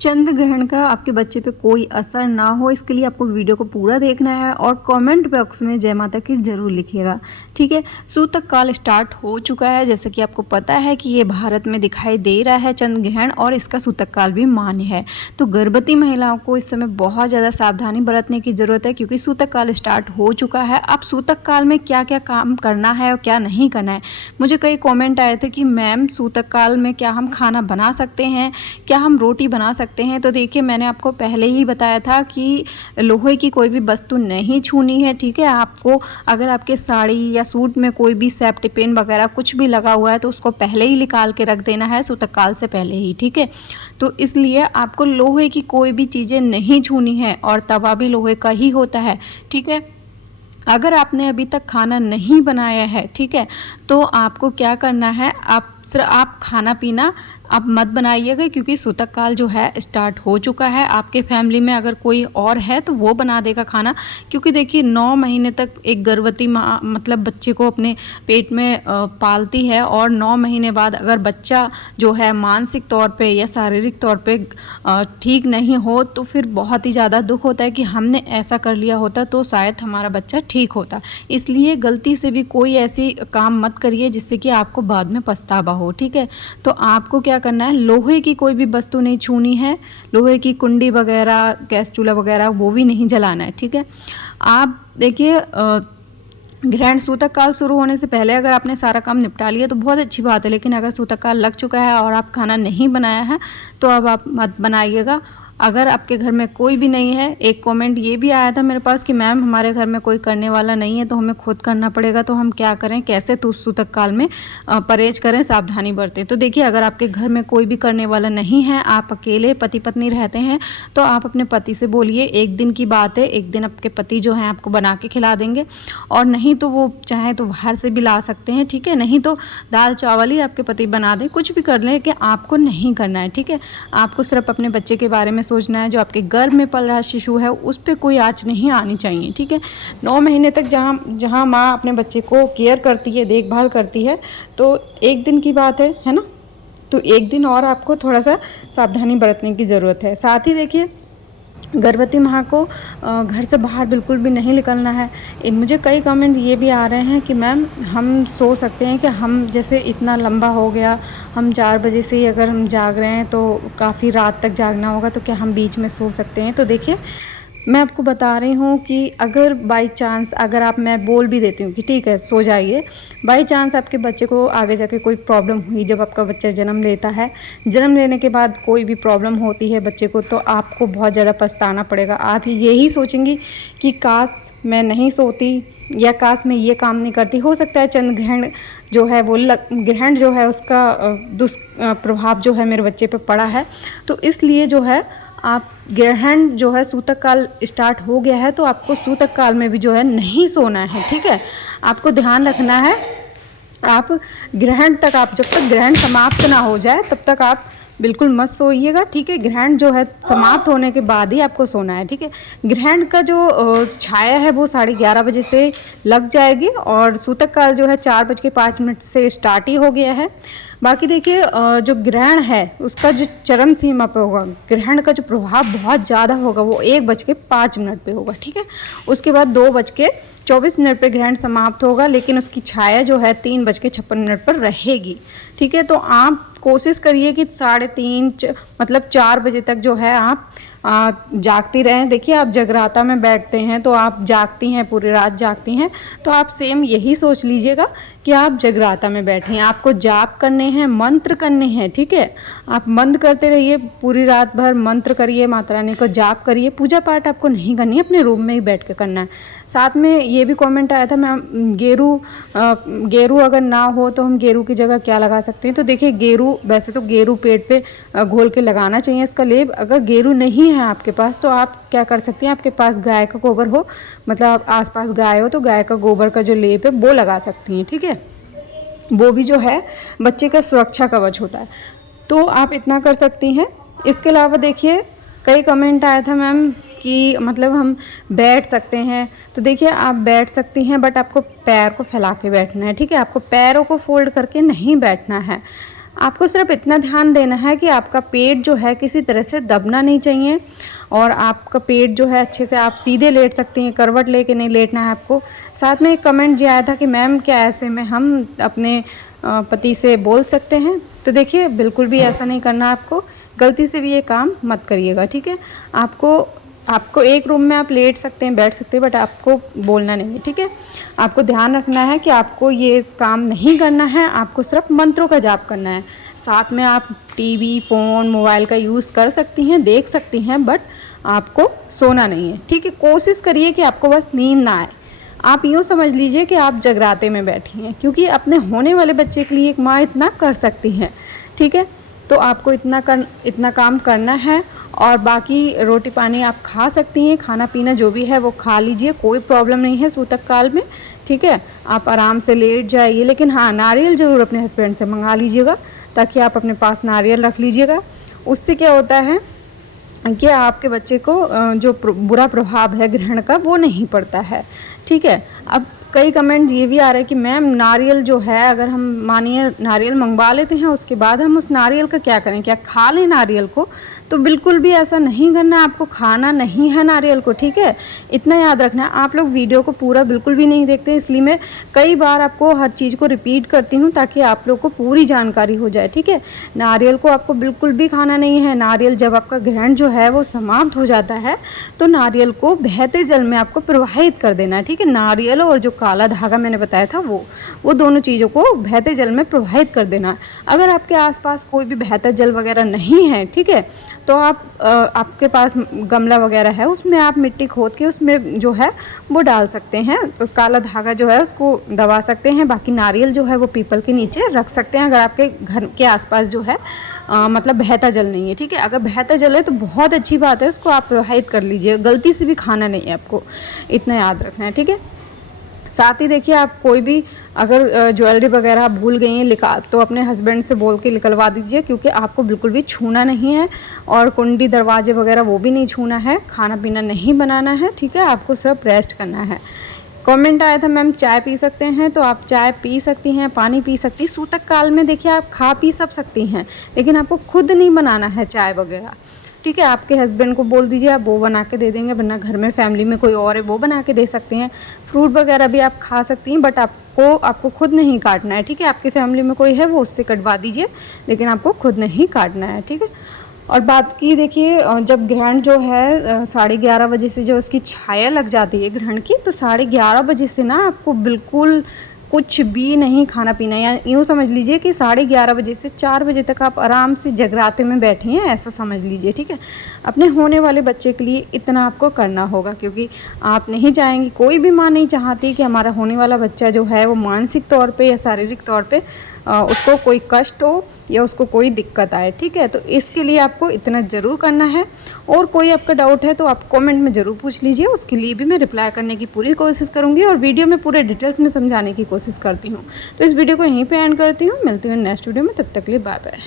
चंद्र ग्रहण का आपके बच्चे पे कोई असर ना हो, इसके लिए आपको वीडियो को पूरा देखना है और कमेंट बॉक्स में जय माता की ज़रूर लिखिएगा। ठीक है, सूतक काल स्टार्ट हो चुका है। जैसे कि आपको पता है कि ये भारत में दिखाई दे रहा है चंद्र ग्रहण, और इसका सूतक काल भी मान्य है। तो गर्भवती महिलाओं को इस समय बहुत ज़्यादा सावधानी बरतने की ज़रूरत है, क्योंकि सूतक काल स्टार्ट हो चुका है। अब सूतक काल में क्या क्या काम करना है और क्या नहीं करना है। मुझे कई कॉमेंट आए थे कि मैम सूतक काल में क्या हम खाना बना सकते हैं, क्या हम रोटी बना सकते हैं। तो देखिए, मैंने आपको पहले ही बताया था कि लोहे की कोई भी वस्तु नहीं छूनी है। ठीक है, आपको अगर आपके साड़ी या सूट में कोई भी सेफ्टी पिन वगैरह कुछ भी लगा हुआ है तो उसको पहले ही निकाल के रख देना है, सूतक काल से पहले ही। ठीक है, तो इसलिए आपको लोहे की कोई भी चीज़ें नहीं छूनी है, और तवा भी लोहे का ही होता है। ठीक है, अगर आपने अभी तक खाना नहीं बनाया है, ठीक है, तो आपको क्या करना है, आप खाना पीना आप मत बनाइएगा, क्योंकि सूतक काल जो है स्टार्ट हो चुका है। आपके फैमिली में अगर कोई और है तो वो बना देगा खाना, क्योंकि देखिए 9 महीने तक एक गर्भवती माँ मतलब बच्चे को अपने पेट में पालती है, और 9 महीने बाद अगर बच्चा जो है मानसिक तौर पे या शारीरिक तौर पे ठीक नहीं हो, तो फिर बहुत ही ज़्यादा दुख होता है कि हमने ऐसा कर लिया होता तो शायद हमारा बच्चा ठीक होता। इसलिए गलती से भी कोई ऐसी काम मत करिए जिससे कि आपको बाद में पछतावा हो। ठीक है, तो आपको क्या करना है, लोहे की कोई भी वस्तु नहीं छूनी है, लोहे की कुंडी वगैरह, गैस चूल्हा वगैरह वो भी नहीं जलाना है। ठीक है, आप देखिए ग्रहण सूतक काल शुरू होने से पहले अगर आपने सारा काम निपटा लिया तो बहुत अच्छी बात है, लेकिन अगर सूतक काल लग चुका है और आप खाना नहीं बनाया है तो अब आप मत बनाइएगा। अगर आपके घर में कोई भी नहीं है, एक कमेंट ये भी आया था मेरे पास कि मैम हमारे घर में कोई करने वाला नहीं है तो हमें खुद करना पड़ेगा, तो हम क्या करें, कैसे तो सूतक काल में परहेज करें, सावधानी बरतें। तो देखिए, अगर आपके घर में कोई भी करने वाला नहीं है, आप अकेले पति पत्नी रहते हैं, तो आप अपने पति से बोलिए, एक दिन की बात है, एक दिन आपके पति जो हैं आपको बना के खिला देंगे, और नहीं तो वो चाहें तो बाहर से भी ला सकते हैं। ठीक है, नहीं तो दाल चावल ही आपके पति बना दें, कुछ भी कर लें, कि आपको नहीं करना है। ठीक है, आपको सिर्फ अपने बच्चे के बारे में सोचना है। जो आपके गर्भ में पल रहा शिशु है उस पर कोई आँच नहीं आनी चाहिए। ठीक है, 9 महीने तक जहाँ माँ अपने बच्चे को केयर करती है, देखभाल करती है, तो एक दिन की बात है ना, तो एक दिन और आपको थोड़ा सा सावधानी बरतने की ज़रूरत है। साथ ही देखिए, गर्भवती माँ को घर से बाहर बिल्कुल भी नहीं निकलना है। मुझे कई कमेंट ये भी आ रहे हैं कि मैम हम सो सकते हैं कि हम जैसे इतना लंबा हो गया, हम 4 बजे से ही अगर हम जाग रहे हैं तो काफ़ी रात तक जागना होगा, तो क्या हम बीच में सो सकते हैं। तो देखिए, मैं आपको बता रही हूँ कि अगर बाई चांस अगर मैं बोल भी देती हूँ कि ठीक है सो जाइए, बाई चांस आपके बच्चे को आगे जाके कोई प्रॉब्लम हुई, जब आपका बच्चा जन्म लेता है, जन्म लेने के बाद कोई भी प्रॉब्लम होती है बच्चे को, तो आपको बहुत ज़्यादा पछताना पड़ेगा। आप यही सोचेंगी कि काश मैं नहीं सोती, या काश मैं ये काम नहीं करती। हो सकता है चंद्र ग्रहण जो है वो ग्रहण जो है उसका दुष्प्रभाव जो है मेरे बच्चे पे पड़ा है, तो इसलिए जो है आप ग्रहण जो है सूतक काल स्टार्ट हो गया है, तो आपको सूतक काल में भी जो है नहीं सोना है। ठीक है, आपको ध्यान रखना है, आप ग्रहण तक, आप जब तक ग्रहण समाप्त ना हो जाए तब तक आप बिल्कुल मत सोइएगा। ठीक है, ग्रहण जो है समाप्त होने के बाद ही आपको सोना है। ठीक है, ग्रहण का जो छाया है वो 11:30 बजे से लग जाएगी, और सूतक काल जो है 4:05 से स्टार्ट ही हो गया है। बाकी देखिए, जो ग्रहण है उसका जो चरम सीमा पे होगा, ग्रहण का जो प्रभाव बहुत ज़्यादा होगा वो 1:05 पे होगा। ठीक है, उसके बाद 2:24 पे ग्रहण समाप्त होगा, लेकिन उसकी छाया जो है 3:56 पर रहेगी। ठीक है, तो आप कोशिश करिए कि 3:30 मतलब 4 बजे तक जो है आप जागती रहें। देखिए, आप जगराता में बैठते हैं तो आप जागती हैं, पूरी रात जागती हैं, तो आप सेम यही सोच लीजिएगा कि आप जगराता में बैठे हैं, आपको जाप करने हैं, मंत्र करने हैं। ठीक है, आप मंत्र करते रहिए, पूरी रात भर मंत्र करिए, माता रानी को जाप करिए। पूजा पाठ आपको नहीं करनी है, अपने रूम में ही बैठ के करना है। साथ में ये भी कमेंट आया था मैम गेरू अगर ना हो तो हम गेरू की जगह क्या लगा सकते हैं। तो देखिए, गेरू वैसे तो गेरू पेट पे घोल के लगाना चाहिए इसका लेप। अगर गेरू नहीं है आपके पास तो आप क्या कर सकती हैं, आपके पास गाय का गोबर हो, मतलब आसपास गाय हो, तो गाय का गोबर का जो लेप है वो लगा सकती हैं। ठीक है, वो भी जो है बच्चे का सुरक्षा कवच होता है, तो आप इतना कर सकती हैं। इसके अलावा देखिए, कई कमेंट आया था मैम कि मतलब हम बैठ सकते हैं, तो देखिए आप बैठ सकती हैं, बट आपको पैर को फैला के बैठना है। ठीक है, आपको पैरों को फोल्ड करके नहीं बैठना है। आपको सिर्फ इतना ध्यान देना है कि आपका पेट जो है किसी तरह से दबना नहीं चाहिए, और आपका पेट जो है अच्छे से आप सीधे लेट सकती हैं, करवट लेके नहीं लेटना है आपको। साथ में एक कमेंट जो आया था कि मैम क्या ऐसे में हम अपने पति से बोल सकते हैं, तो देखिए बिल्कुल भी ऐसा नहीं करना आपको, गलती से भी ये काम मत करिएगा, ठीक है। आपको एक रूम में आप लेट सकते हैं, बैठ सकते हैं, बट आपको बोलना नहीं है, ठीक है। आपको ध्यान रखना है कि आपको ये काम नहीं करना है, आपको सिर्फ मंत्रों का जाप करना है। साथ में आप टीवी, फ़ोन, मोबाइल का यूज़ कर सकती हैं, देख सकती हैं, बट आपको सोना नहीं है, ठीक है। कोशिश करिए कि आपको बस नींद ना आए। आप यूँ समझ लीजिए कि आप जगराते में बैठी हैं, क्योंकि अपने होने वाले बच्चे के लिए एक माँ इतना कर सकती है, ठीक है। तो आपको इतना काम करना है, और बाकी रोटी पानी आप खा सकती हैं, खाना पीना जो भी है वो खा लीजिए, कोई प्रॉब्लम नहीं है सूतक काल में, ठीक है। आप आराम से लेट जाइए, लेकिन हाँ, नारियल ज़रूर अपने हस्बैंड से मंगा लीजिएगा, ताकि आप अपने पास नारियल रख लीजिएगा। उससे क्या होता है कि आपके बच्चे को जो बुरा प्रभाव है ग्रहण का वो नहीं पड़ता है, ठीक है। अब कई कमेंट ये भी आ रहे हैं कि मैम नारियल जो है, अगर हम मानिए नारियल मंगवा लेते हैं, उसके बाद हम उस नारियल का क्या करें, क्या खा लें नारियल को? तो बिल्कुल भी ऐसा नहीं करना, आपको खाना नहीं है नारियल को, ठीक है। इतना याद रखना है। आप लोग वीडियो को पूरा बिल्कुल भी नहीं देखते, इसलिए मैं कई बार आपको हर चीज़ को रिपीट करती हूँ, ताकि आप लोग को पूरी जानकारी हो जाए, ठीक है। नारियल को आपको बिल्कुल भी खाना नहीं है। नारियल जब आपका ग्रहण जो है वो समाप्त हो जाता है, तो नारियल को बहते जल में आपको प्रवाहित कर देना है, ठीक है। नारियल और जो काला धागा मैंने बताया था वो दोनों चीज़ों को बहते जल में प्रवाहित कर देना है। अगर आपके आसपास कोई भी बहता जल वगैरह नहीं है, ठीक है, तो आपके पास गमला वगैरह है, उसमें आप मिट्टी खोद के उसमें जो है वो डाल सकते हैं, उस काला धागा जो है उसको दबा सकते हैं। बाकी नारियल जो है वो पीपल के नीचे रख सकते हैं, अगर आपके घर के आसपास जो है मतलब बहता जल नहीं है, ठीक है। अगर बहता जल है तो बहुत अच्छी बात है, उसको आप प्रवाहित कर लीजिए, गलती से भी खाना नहीं है आपको, इतना याद रखना है, ठीक है। साथ ही देखिए, आप कोई भी अगर ज्वेलरी वगैरह भूल गई हैं तो अपने हस्बैंड से बोल के निकलवा दीजिए, क्योंकि आपको बिल्कुल भी छूना नहीं है, और कुंडी दरवाजे वगैरह वो भी नहीं छूना है, खाना पीना नहीं बनाना है, ठीक है। आपको सिर्फ रेस्ट करना है। कमेंट आया था मैम चाय पी सकते हैं, तो आप चाय पी सकती हैं, पानी पी सकती। सूतक काल में देखिए आप खा पी सब सकती हैं, लेकिन आपको खुद नहीं बनाना है चाय वगैरह, ठीक है। आपके हस्बैंड को बोल दीजिए, आप वो बना के दे देंगे, वरना घर में फैमिली में कोई और है वो बना के दे सकते हैं। फ्रूट वगैरह भी आप खा सकती हैं, बट आपको खुद नहीं काटना है, ठीक है। आपकी फैमिली में कोई है वो उससे कटवा दीजिए, लेकिन आपको खुद नहीं काटना है, ठीक है। और बात की देखिए, जब ग्रहण जो है 11:30 बजे से जो उसकी छाया लग जाती है ग्रहण की, तो 11:30 बजे से ना आपको बिल्कुल कुछ भी नहीं खाना पीना है। या यूँ समझ लीजिए कि 11:30 बजे से 4 बजे तक आप आराम से जगराते में बैठे हैं, ऐसा समझ लीजिए, ठीक है। अपने होने वाले बच्चे के लिए इतना आपको करना होगा, क्योंकि आप नहीं चाहेंगी, कोई भी माँ नहीं चाहती कि हमारा होने वाला बच्चा जो है वो मानसिक तौर पे या शारीरिक तौर पे उसको कोई कष्ट हो या उसको कोई दिक्कत आए, ठीक है। तो इसके लिए आपको इतना ज़रूर करना है। और कोई आपका डाउट है तो आप कमेंट में ज़रूर पूछ लीजिए, उसके लिए भी मैं रिप्लाई करने की पूरी कोशिश करूँगी, और वीडियो में पूरे डिटेल्स में समझाने की कोशिश करती हूँ। तो इस वीडियो को यहीं पे एंड करती हूँ, मिलती हूँ नेक्स्ट वीडियो में, तब तक के लिए बाय बाय।